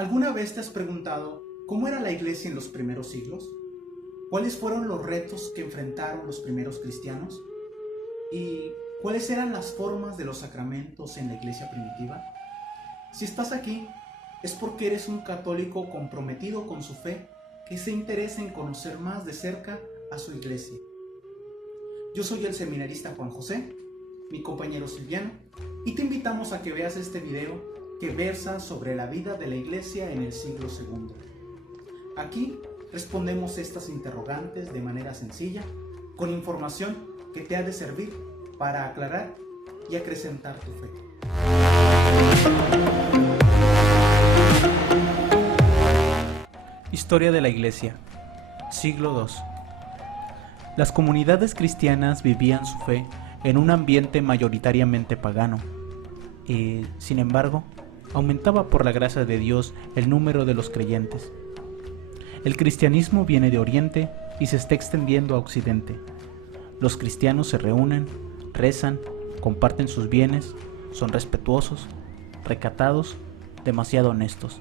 ¿Alguna vez te has preguntado cómo era la iglesia en los primeros siglos? ¿Cuáles fueron los retos que enfrentaron los primeros cristianos? ¿Y cuáles eran las formas de los sacramentos en la iglesia primitiva? Si estás aquí, es porque eres un católico comprometido con su fe que se interesa en conocer más de cerca a su iglesia. Yo soy el seminarista Juan José, mi compañero Silviano, y te invitamos a que veas este video que versa sobre la vida de la iglesia en el siglo II. Aquí respondemos estas interrogantes de manera sencilla, con información que te ha de servir para aclarar y acrecentar tu fe. Historia de la Iglesia, siglo II. Las comunidades cristianas vivían su fe en un ambiente mayoritariamente pagano, y, sin embargo, aumentaba por la gracia de Dios el número de los creyentes. El cristianismo viene de Oriente y se está extendiendo a Occidente. Los cristianos se reúnen, rezan, comparten sus bienes, son respetuosos, recatados, demasiado honestos.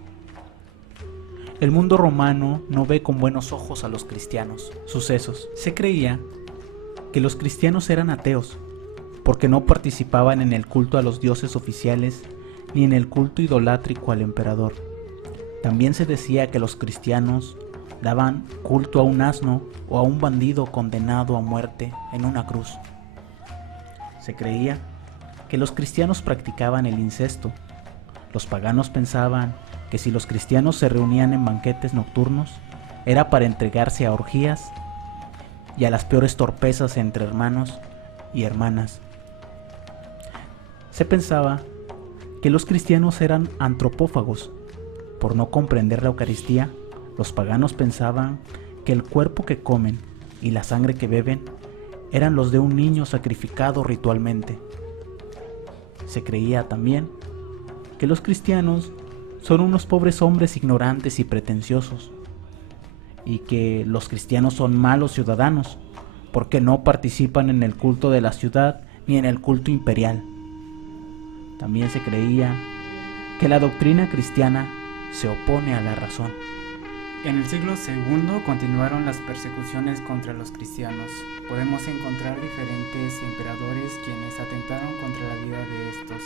El mundo romano no ve con buenos ojos a los cristianos. Sucesos. Se creía que los cristianos eran ateos, porque no participaban en el culto a los dioses oficiales ni en el culto idolátrico al emperador. También se decía que los cristianos daban culto a un asno o a un bandido condenado a muerte en una cruz. Se creía que los cristianos practicaban el incesto. Los paganos pensaban que si los cristianos se reunían en banquetes nocturnos, era para entregarse a orgías y a las peores torpezas entre hermanos y hermanas. Se pensaba que los cristianos eran antropófagos. Por no comprender la Eucaristía, los paganos pensaban que el cuerpo que comen y la sangre que beben eran los de un niño sacrificado ritualmente. Se creía también que los cristianos son unos pobres hombres ignorantes y pretenciosos, y que los cristianos son malos ciudadanos porque no participan en el culto de la ciudad ni en el culto imperial. También se creía que la doctrina cristiana se opone a la razón. En el siglo II continuaron las persecuciones contra los cristianos. Podemos encontrar diferentes emperadores quienes atentaron contra la vida de estos,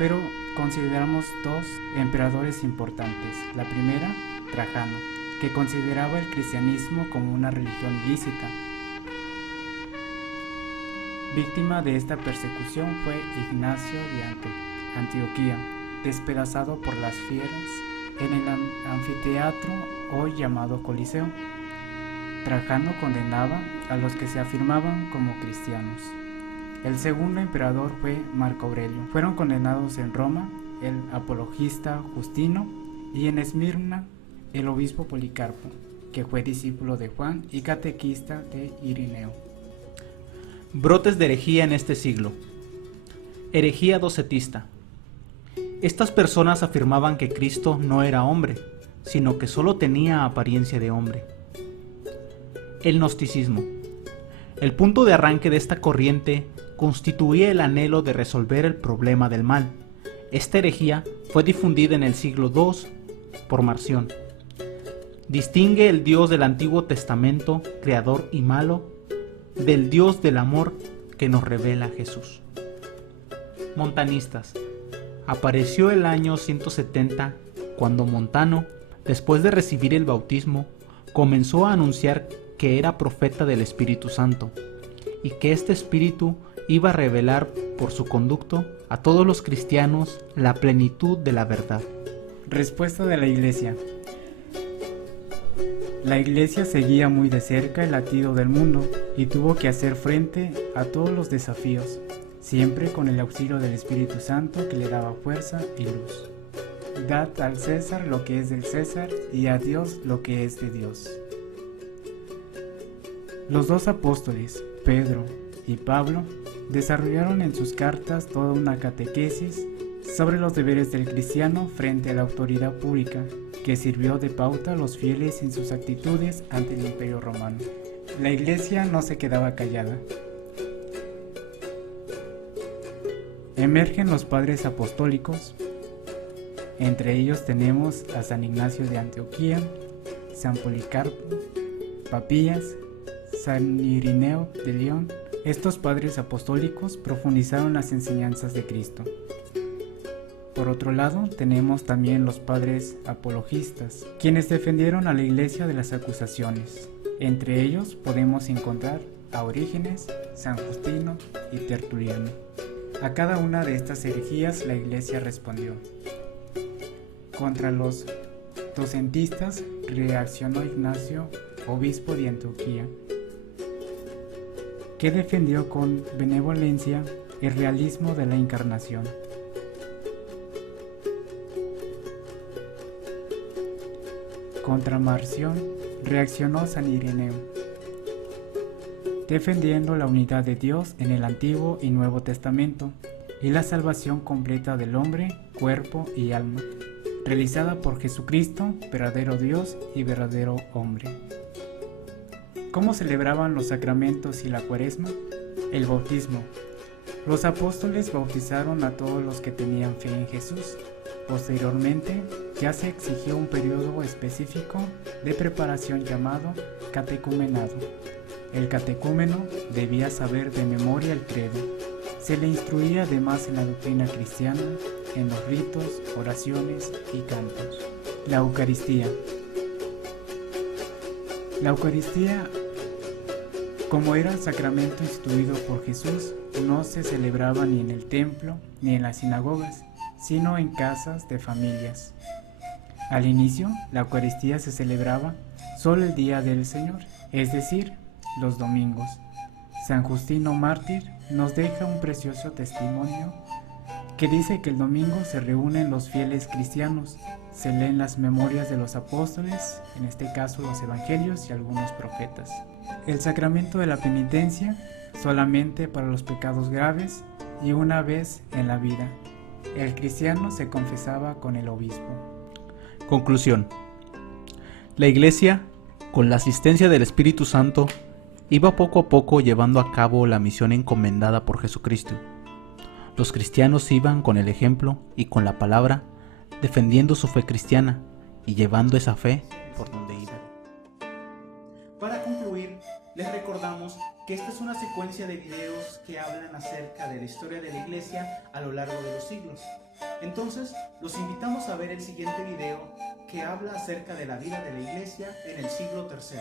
pero consideramos dos emperadores importantes. La primera, Trajano, que consideraba el cristianismo como una religión lícita. Víctima de esta persecución fue Ignacio de Antioquía, despedazado por las fieras en el anfiteatro hoy llamado Coliseo. Trajano condenaba a los que se afirmaban como cristianos. El segundo emperador fue Marco Aurelio. Fueron condenados en Roma el apologista Justino y en Esmirna el obispo Policarpo, que fue discípulo de Juan y catequista de Irineo. Brotes de herejía en este siglo. Herejía docetista. Estas personas afirmaban que Cristo no era hombre, sino que solo tenía apariencia de hombre. El gnosticismo. El punto de arranque de esta corriente constituía el anhelo de resolver el problema del mal. Esta herejía fue difundida en el siglo II por Marción. Distingue el Dios del Antiguo Testamento, creador y malo, del Dios del amor que nos revela Jesús. Montanistas. Apareció el año 170 cuando Montano, después de recibir el bautismo, comenzó a anunciar que era profeta del Espíritu Santo y que este Espíritu iba a revelar por su conducto a todos los cristianos la plenitud de la verdad. Respuesta de la Iglesia. La Iglesia seguía muy de cerca el latido del mundo y tuvo que hacer frente a todos los desafíos, siempre con el auxilio del Espíritu Santo que le daba fuerza y luz. Dad al César lo que es del César y a Dios lo que es de Dios. Los dos apóstoles, Pedro y Pablo, desarrollaron en sus cartas toda una catequesis sobre los deberes del cristiano frente a la autoridad pública, que sirvió de pauta a los fieles en sus actitudes ante el Imperio Romano. La Iglesia no se quedaba callada. Emergen los padres apostólicos Entre ellos tenemos a San Ignacio de Antioquía, San Policarpo, Papías, San Irineo de León. Estos padres apostólicos profundizaron las enseñanzas de Cristo. Por otro lado, tenemos también los padres apologistas, quienes defendieron a la Iglesia de las acusaciones. Entre ellos podemos encontrar a Orígenes, San Justino y Tertuliano. A cada una de estas herejías la Iglesia respondió. Contra los docentistas reaccionó Ignacio, obispo de Antioquía, que defendió con benevolencia el realismo de la Encarnación. Contra Marción reaccionó San Ireneo, defendiendo la unidad de Dios en el Antiguo y Nuevo Testamento y la salvación completa del hombre, cuerpo y alma, realizada por Jesucristo, verdadero Dios y verdadero hombre. ¿Cómo celebraban los sacramentos y la Cuaresma? El bautismo. Los apóstoles bautizaron a todos los que tenían fe en Jesús. Posteriormente, ya se exigió un periodo específico de preparación llamado catecumenado. El catecúmeno debía saber de memoria el credo. Se le instruía además en la doctrina cristiana, en los ritos, oraciones y cantos. La Eucaristía. La Eucaristía, como era el sacramento instituido por Jesús, no se celebraba ni en el templo ni en las sinagogas, sino en casas de familias. Al inicio, la Eucaristía se celebraba solo el día del Señor, es decir, los domingos. San Justino Mártir nos deja un precioso testimonio que dice que el domingo se reúnen los fieles cristianos, se leen las memorias de los apóstoles, en este caso los evangelios y algunos profetas. El sacramento de la penitencia solamente para los pecados graves y una vez en la vida. El cristiano se confesaba con el obispo. Conclusión. La Iglesia, con la asistencia del Espíritu Santo, iba poco a poco llevando a cabo la misión encomendada por Jesucristo. Los cristianos iban con el ejemplo y con la palabra, defendiendo su fe cristiana y llevando esa fe por donde iban. Para concluir, les recordamos que esta es una secuencia de videos que hablan acerca de la historia de la Iglesia a lo largo de los siglos. Entonces, los invitamos a ver el siguiente video que habla acerca de la vida de la Iglesia en el siglo III.